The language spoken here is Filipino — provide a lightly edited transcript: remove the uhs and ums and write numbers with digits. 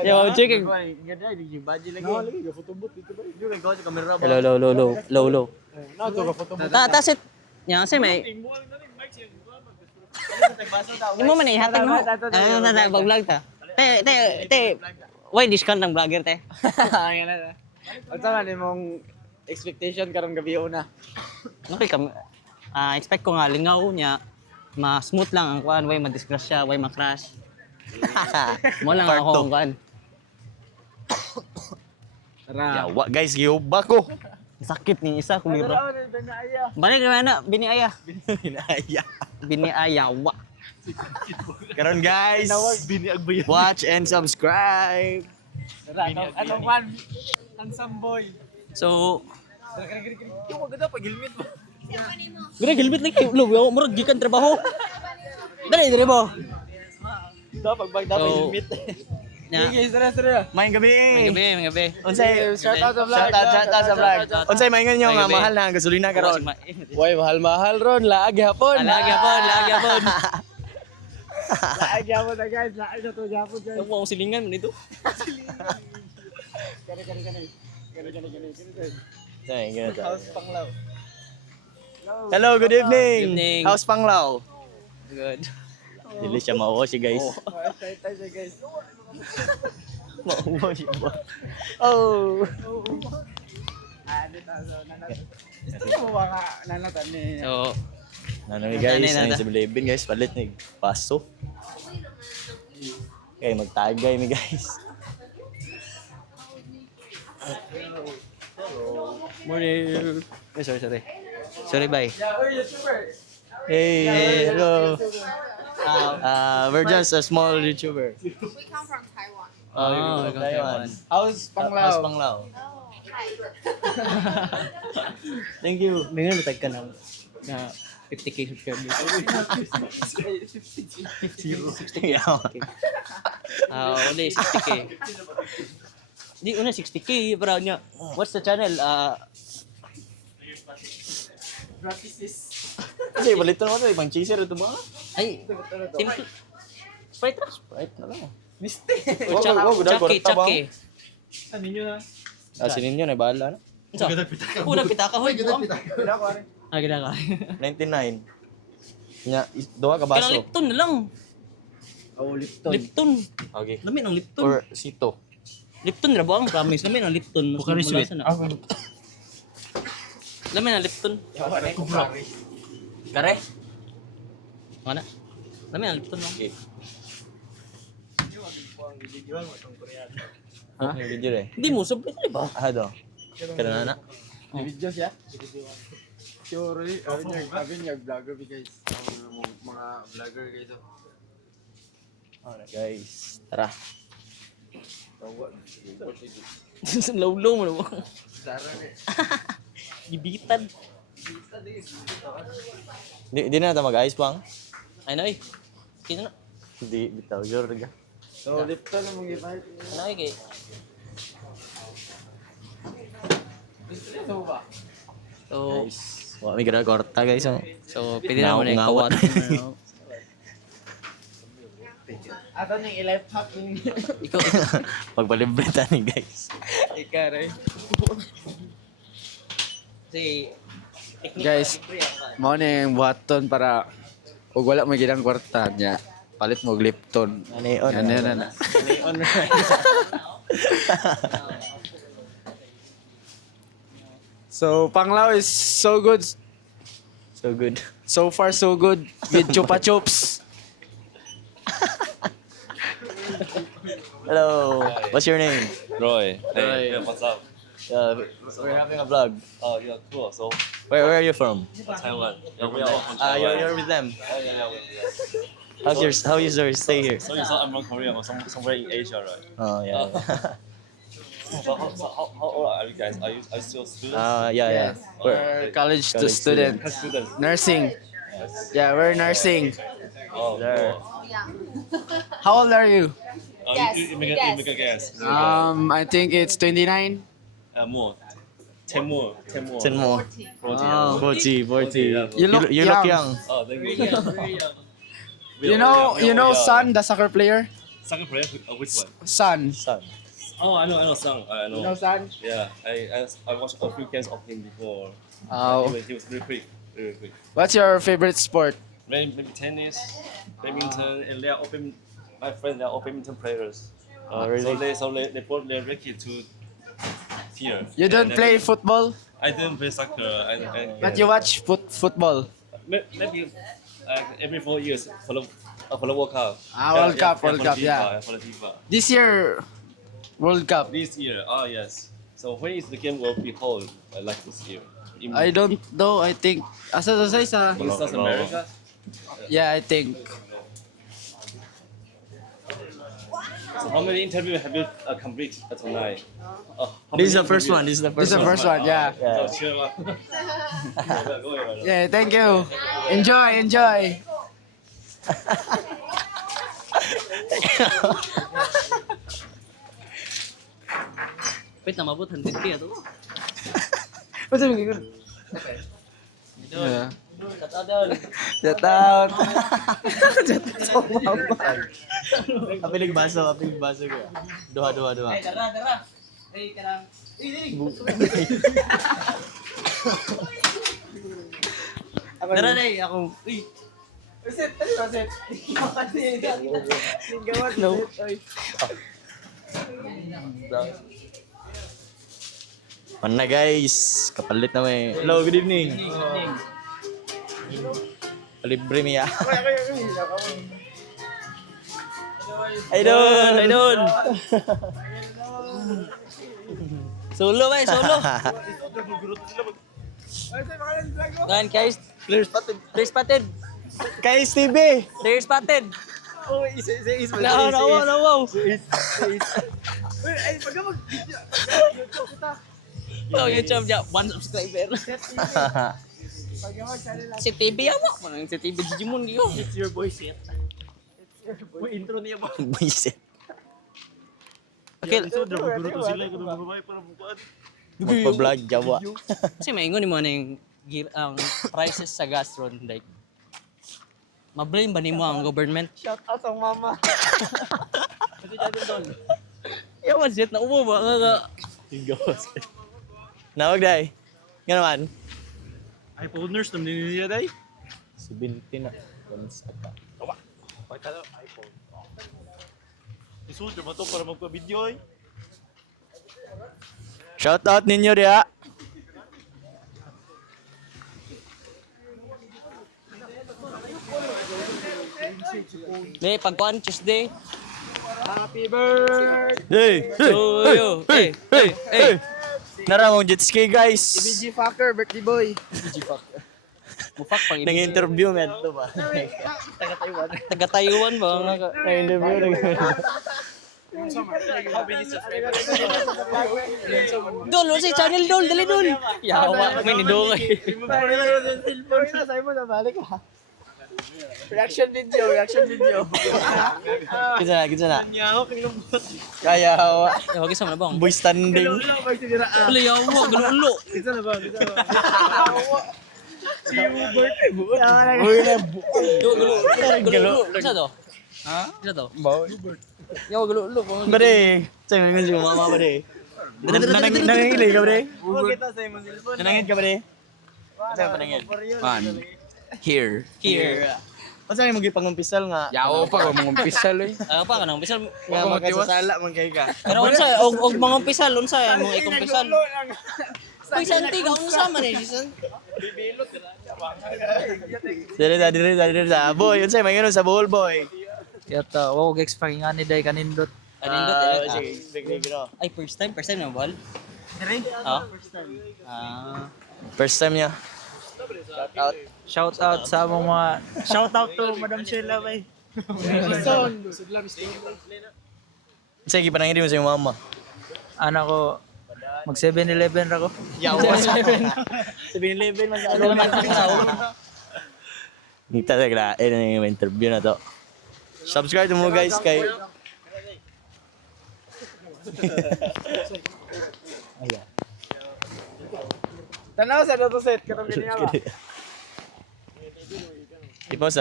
Yo, chicken. Ganda, di baji lagi. No, lagi ga photo booth dito ba? Di ka sa kamera ba? Low. Na to ga photo booth. Tasit. Yang say may. Imo man ihatag mo. Pag-vlog ta. Te. Why discount ng vlogger te? Ang na. Unsa man imong expectation karong gabi una? Okay kam. Expect ko nga lingaw niya. Ma-smooth lang ang kuan, way ma-disgrasya, way ma-crash. Mo lang ako ang kuan. Tara. Yawa guys, giuba ko. Sakit ni isa kumiro. Balik na na, biniaya. Biniaya, wa. Karon guys, watch and subscribe. Tara, atong fan. Handsome boy. So, Yung maganda pag helmet mo. gina gilbit lagi. Lo, murag gikan trabaho. Dali mo. Dapat dapat So, helmet. nya. Guys, tara. Maayong gabi. May gabi. Unsay Shout out sa vlog. shout out sa vlog. Unsay maingon nyo nga Maayong gabi. mahal na ang gasolina karon? Boy, mahal ron. Laag hapon. Lagi hapon. Laag hapon na guys. Laag na to hapon guys. Ano mo silingan man ito? Kani. Ay, ganito. House Panglaw. Hello, good evening. Good evening. How's Panglaw? Good. Dili siya mauwa si guys. Tay guys. Mauwa siya ba? Oh. Gusto mo ba nga nanatan ni So, Ano ni guys, Nana, ano sa Bilibin guys, palit ni paso. Okay, magtagay mi guys. morning. Sorry. Sorry, bye. Hey, hello. We're just a small YouTuber. We come from Taiwan. Oh, From Taiwan. House Panglaw? How's Panglaw? Oh, hi. Thank you. May natag ka na 50k subscribers. 60. Only 60k. Di una 60k para niya. What's the channel? Kasi balito naman ito, ibang chaser ito ba? Ay, simple. Sprite lang. Right na lang. Misti. Wag, kwarta ba? Chucky. Ano nyo na? Sinin nyo, nabahala na. So, unang pitaka. Hoy, buwang. Pila ko ari. Gila ka. 99. Nya, duha ka Kailang baso. Lipton na lang. Oh, Lipton. Lipton. Okay. Lami ng Lipton. Or sito. Lipton na buwang, promise. Lami ng Lipton. Pocari Sweat. Lami ng Lipton. Kare? Mana? Lami ng Lipton. Okay. Ha? Yung video eh. Hindi mo, sabi ka ba? Do. Kada na. Video siya. Sure, abi niya vlogger guys. Mga vlogger guys. Alright guys. Tara. Low mo na Sara ni. Gibitan. Di na natin mag-ayos pang. Ay na eh. Kino na. Di bitaw. Jorga. So, Lipton ang mga gipahit. Ano eh kay? Ito ba? So, Guys. Wa mi gana korta guys. so pwede na mo na Ngawat. kawat. Ato ning i-life hack ning Ikaw. Pagpalibre tani guys. ikare. Si Guys, mao ning buhaton para ug wala may gidang kwarta niya. Palit mo og Lipton. Neon. Yan. So, Panglaw is so good. So good. So far, so good with Chupa Chups. Hello. What's your name? Roy. Roy. Hey, what's up? We're having a vlog. Oh, yeah, cool. So, Where are you from? Taiwan. Yeah, we are all from You're with them. yeah. How's your stay here? So you saw I'm from Korea, but somewhere in Asia, right? Oh yeah. So how old are you guys? Are you still students? Yeah. We're college College student. Students. Nursing. Yeah, we're nursing. Oh, There. cool. Yeah. How old are you? You make a guess. I think it's 29. More. 10 more. 10 more. 40. 40. You look You look young. young. Oh, thank you. You know Son, the soccer player? Soccer player? Which one? Son. Oh, I know Sung. I know. You know Son? Yeah, I watched a few games of him before. Oh. He was really quick, really quick. What's your favorite sport? Maybe tennis, badminton, and they are open. My friends they are all badminton players. Oh, really? So they brought their racket to here. You don't And play football, I didn't play soccer. but you watch football. Maybe every 4 years for the World Cup. World Cup, for World the Cup, FIFA, yeah. For the FIFA. This year, World Cup. This year, oh yes. So when is the game will be held? Like this year? I don't know. I think asa sa isa. In South America. Yeah, I think. So how many interviews have you completed tonight? This is the first one. This is the This first is the one. first one. Yeah. So cheer up. Go ahead. Yeah. Thank you. Enjoy. Wait na mabot 100k ato. Yeah. Shout out. Apilig baso ko. Duha. Dara. Hey, kanang. Dara dai ako. Uy. Man na guys, kapalit na may. Hello, good evening. Libre miya. Idol. Solo. Gan guys, clear spotted. Guys, TV. Clear spotted. Oh, is. No. Oh, YouTube niya, 1 subscriber. Si TV ako. Manang si TV Digimon giyo. It's your boy set. Uy, intro niya ba? Buisit. Okay. Magpa-vlog, jawa. Kasi maingon mo na yung ang prices sa gastron like ma-blame ba nimo ang government? Shout out ang mama. Yawan shit na umo ba nga. Nawag day. Nga naman. iPhone nurse naman din niya day. 70 na. Isuod naman to para magpa-video eh. Shout out ninyo diha. May pagkuan Tuesday. Hey. So, hey. Naramong jet ski guys. BG Fucker, birthday boy. Mufak pang Nang-interview nga ito ba? taga Taiwan ba nga. Nang-interview. Dol, si channel dol, dali dol. Yawa, may nido kay. Reaction video. Kitsa na. Kaya hawa. Yawa kisa man bang. Boy standing. Dali yawa, galulo. Boy na Galulo. Isa to? Ha? Isa to? Yawa galulo. Bare. Sa'yo nga si mama bare. Nanangilay ka bare? Nanangid ka bare? Sa'yo panangid? Man. Here. Masa yung mag-ipangumpisal nga? Yawo pa ko mga umpisal eh. Ano pa kanang pisal? Nga makasasala man kay ka. Pero unsa og mga pisal unsa mo ikong pisal? Uy, santi ka unsa man eh, sisan. Dili sa boy. Yun sa'yo, may ganun sa bowl boy. Yata, wow, expect nga ni Day kanindot. Kanindot Sige. Ay, first time na ball. Ah. Ah. First time niya. Shout out sa among mga shout out to Madam Sheila bay. Sige, panangin mo sa iyong mama. Anak ko mag 7-Eleven ra ko. Yawa sa 7-Eleven man sa ano naman Nita sa yung interview na to. Subscribe to mo guys kay Tanaw sa dato set katong ganyan. Di pa sa